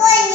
Прикольно.